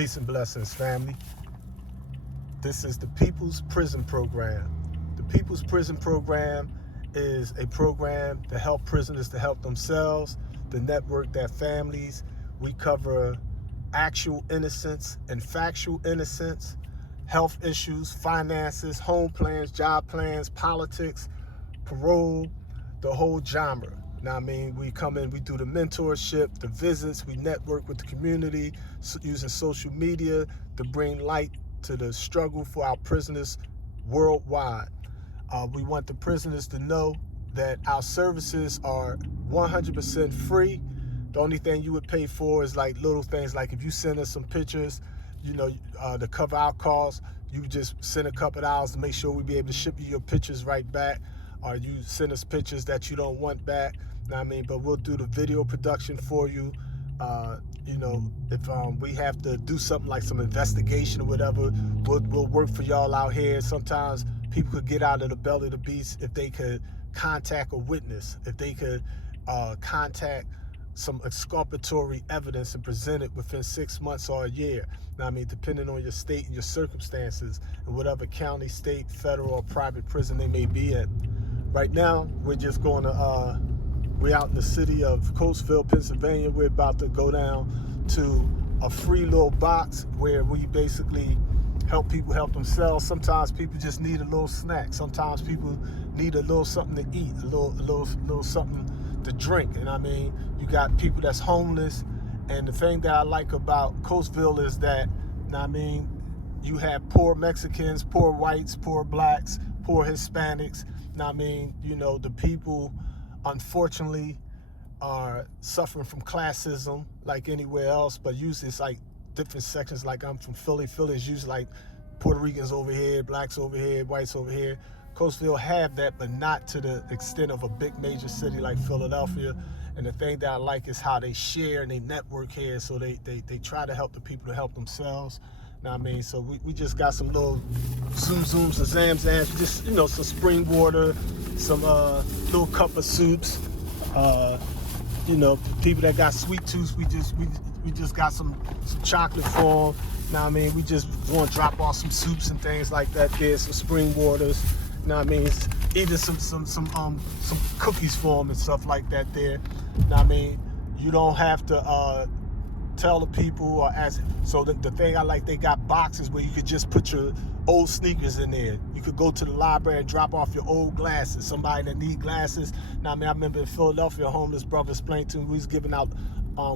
Peace and blessings, family. This is the People's Prison Program. The People's Prison Program is a program to help prisoners to help themselves, to network their families. We cover actual innocence and factual innocence, health issues, finances, home plans, job plans, politics, parole, the whole genre. Now, we come in, we do the mentorship, the visits, we network with the community using social media to bring light to the struggle for our prisoners worldwide. We want the prisoners to know that our services are 100% free. The only thing you would pay for is like little things, like if you send us some pictures, to cover our costs, you just send a couple of hours to make sure we be able to ship you your pictures right back, or you send us pictures that you don't want back. But we'll do the video production for you. If we have to do something like some investigation or whatever, we'll work for y'all out here. Sometimes people could get out of the belly of the beast if they could contact a witness, if they could contact some exculpatory evidence and present it within 6 months or a year. Depending on your state and your circumstances and whatever county, state, federal, or private prison they may be in. Right now, we're just going to, we're out in the city of Coatesville, Pennsylvania. We're about to go down to a free little box where we basically help people help themselves. Sometimes people just need a little snack. Sometimes people need a little something to eat, a little something to drink. And you got people that's homeless. And the thing that I like about Coatesville is that, you have poor Mexicans, poor whites, poor blacks, poor Hispanics. The people, unfortunately, are suffering from classism like anywhere else, but usually it's like different sections. Like I'm from Philly. Philly is usually like Puerto Ricans over here, blacks over here, whites over here. Coatesville have that, but not to the extent of a big major city like Philadelphia. And the thing that I like is how they share and they network here. So they try to help the people to help themselves. So we just got some little zooms and zams, just, some spring water, some little cup of soups. People that got sweet tooth, we just got some chocolate for them. We just want to drop off some soups and things like that there, some spring waters. Even some cookies for them and stuff like that there. You don't have to tell the people or ask. So the thing I like, they got boxes where you could just put your old sneakers in there. You could go to the library and drop off your old glasses. Somebody that need glasses. I remember in Philadelphia, a homeless brother explained to me, we was giving out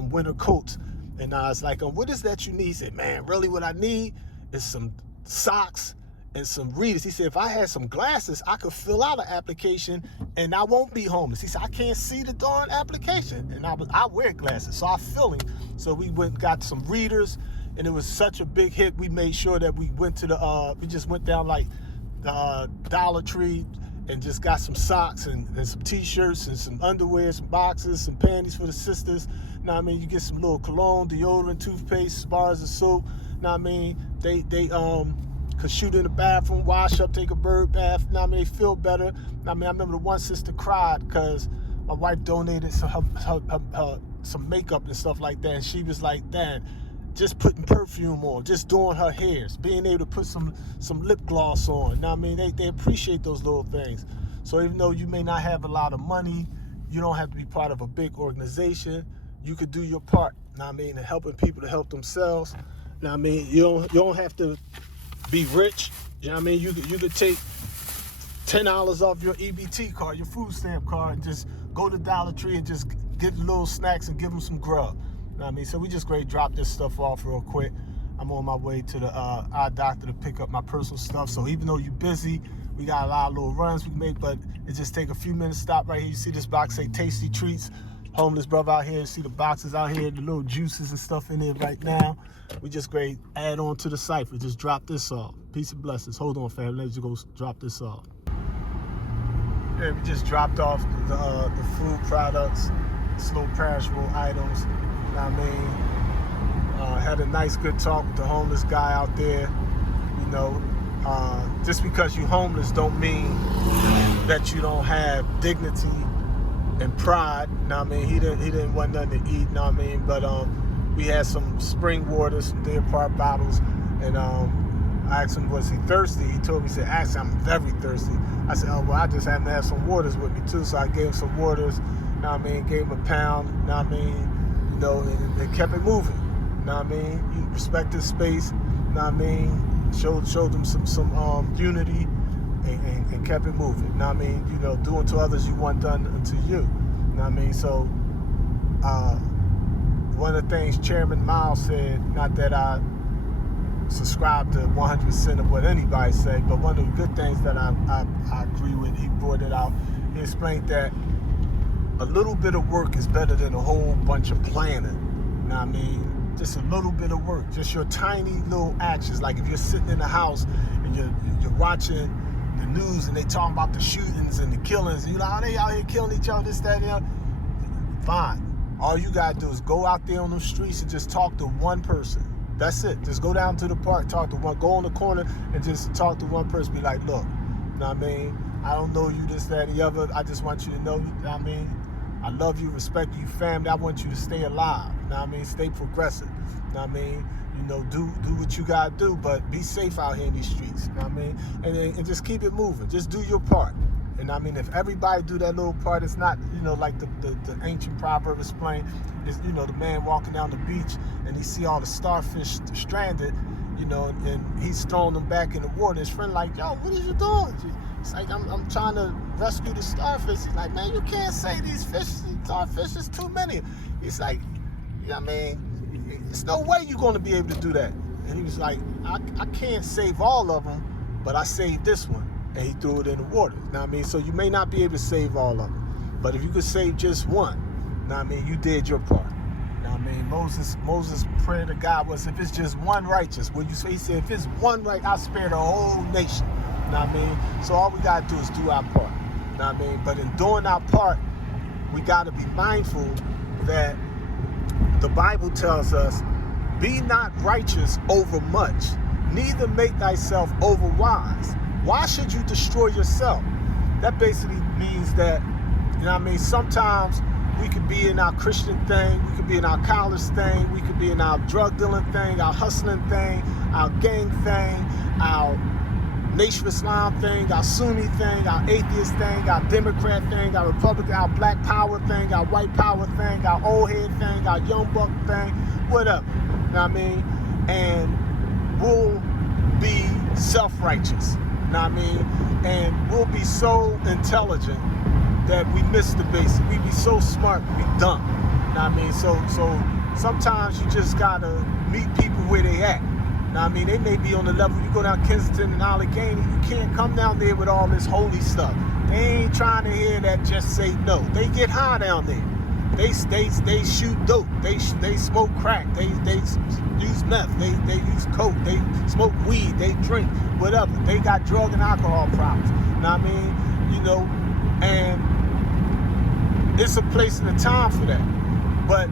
winter coats. And I was like, what is that you need? He said, man, really what I need is some socks and some readers. He said, if I had some glasses, I could fill out an application and I won't be homeless. He said, I can't see the darn application. And I wear glasses, so I feel him. So we went and got some readers, and it was such a big hit. We made sure that we went to we just went down like the Dollar Tree and just got some socks and some t-shirts and some underwear, some boxes, some panties for the sisters. You get some little cologne, deodorant, toothpaste, bars of soap. They could shoot in the bathroom, wash up, take a bird bath. They feel better. I remember the one sister cried because my wife donated some makeup and stuff like that. And she was like, Dad, just putting perfume on, just doing her hairs, being able to put some lip gloss on. They appreciate those little things. So even though you may not have a lot of money, you don't have to be part of a big organization. You could do your part, in helping people to help themselves. You don't have to be rich. You could take $10 off your EBT card, your food stamp card, and just go to Dollar Tree and just get little snacks and give them some grub. So we just great drop this stuff off real quick. I'm on my way to the eye doctor to pick up my personal stuff. So even though you're busy, we got a lot of little runs we can make, but it just take a few minutes. Stop right here. You see this box say Tasty Treats. Homeless brother out here. You see the boxes out here, the little juices and stuff in there right now. We just great add on to the cipher. Just drop this off. Peace and blessings. Hold on, family. Let's go drop this off. Yeah, we just dropped off the food products, slow perishable items. Had a nice good talk with the homeless guy out there. Just because you're homeless don't mean that you don't have dignity and pride. He didn't want nothing to eat. But we had some spring water, some Deer Park bottles, and I asked him, was he thirsty? He told me, he said, actually, I'm very thirsty. I said, oh, well, I just happen to have some waters with me, too. So I gave him some waters, you know what I mean, gave him a pound, you know what I mean, you know, and kept it moving, you know what I mean. He respected space, you know what I mean, showed them some unity, and kept it moving, you know what I mean. You know, do unto others you want done unto you, you know what I mean. So one of the things Chairman Miles said, not that I subscribe to 100% of what anybody say, but one of the good things that I agree with, he brought it out. He explained that a little bit of work is better than a whole bunch of planning. You know what I mean? Just a little bit of work, just your tiny little actions. Like if you're sitting in the house and you're watching the news and they talking about the shootings and the killings, and you're like, oh, they out here killing each other, this, that, and the other. Fine. All you gotta do is go out there on the streets and just talk to one person. That's it. Just go down to the park, talk to one, go on the corner and just talk to one person. Be like, look, you know what I mean? I don't know you, this, that, and the other. I just want you to know, you know what I mean? I love you, respect you, family. I want you to stay alive. You know what I mean? Stay progressive. You know what I mean? You know, do what you gotta do, but be safe out here in these streets. You know what I mean? And just keep it moving. Just do your part. And I mean, if everybody do that little part, it's not, you know, like the ancient proverb explained, is, you know, the man walking down the beach and he see all the starfish stranded, you know, and he's throwing them back in the water. His friend like, yo, what is you doing? It's like, I'm trying to rescue the starfish. He's like, man, you can't say these starfish is too many. He's like, you know what I mean? There's no way you're going to be able to do that. And he was like, I can't save all of them, but I saved this one. And he threw it in the water. You know what I mean? So you may not be able to save all of them, but if you could save just one, you know what I mean, you did your part. You know what I mean? Moses' prayer to God was, if it's just one righteous, will you say? He said, if it's one right, I'll spare the whole nation. You know what I mean? So all we gotta do is do our part. You know what I mean? But in doing our part, we gotta be mindful that the Bible tells us, be not righteous over much, neither make thyself over wise. Why should you destroy yourself? That basically means that, you know what I mean, sometimes we could be in our Christian thing, we could be in our college thing, we could be in our drug dealing thing, our hustling thing, our gang thing, our Nation of Islam thing, our Sunni thing, our atheist thing, our Democrat thing, our Republican, our black power thing, our white power thing, our old head thing, our young buck thing, whatever. You know what I mean? And we'll be self-righteous. You know what I mean? And we'll be so intelligent that we miss the basics. We be so smart, we dumb. You know what I mean? So sometimes you just gotta meet people where they at. You know what I mean? They may be on the level, you go down Kensington and Allegheny, you can't come down there with all this holy stuff. They ain't trying to hear that just say no. They get high down there. They shoot dope. They smoke crack. They use meth. They use coke. They smoke weed. They drink whatever. They got drug and alcohol problems. You know what I mean? You know, and it's a place and a time for that. But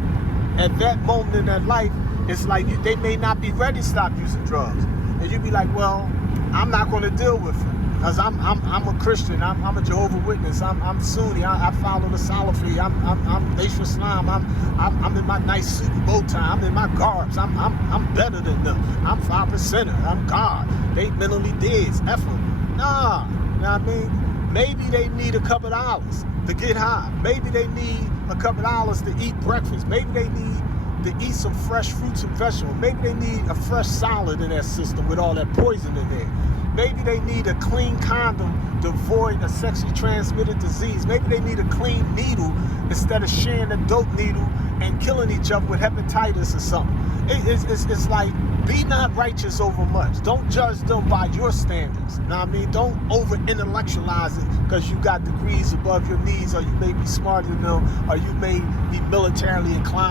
at that moment in their life, it's like they may not be ready to stop using drugs, and you be like, well, I'm not going to deal with it. Because I'm a Christian, I'm a Jehovah's Witness, I'm Sunni, I follow the Salafi, I'm Nation of Islam, I'm in my nice suit and bow tie, I'm in my garbs, I'm better than them, I'm 5%er, I'm God, they mentally dead, F them. Nah, you know what I mean? Maybe they need a couple of dollars to get high, maybe they need a couple of dollars to eat breakfast, maybe they need to eat some fresh fruits and vegetables, maybe they need a fresh salad in their system with all that poison in there. Maybe they need a clean condom to avoid a sexually transmitted disease. Maybe they need a clean needle instead of sharing a dope needle and killing each other with hepatitis or something. It's like, be not righteous over much. Don't judge them by your standards. You know what I mean? Don't over-intellectualize it because you got degrees above your knees, or you may be smarter than them, or you may be militarily inclined.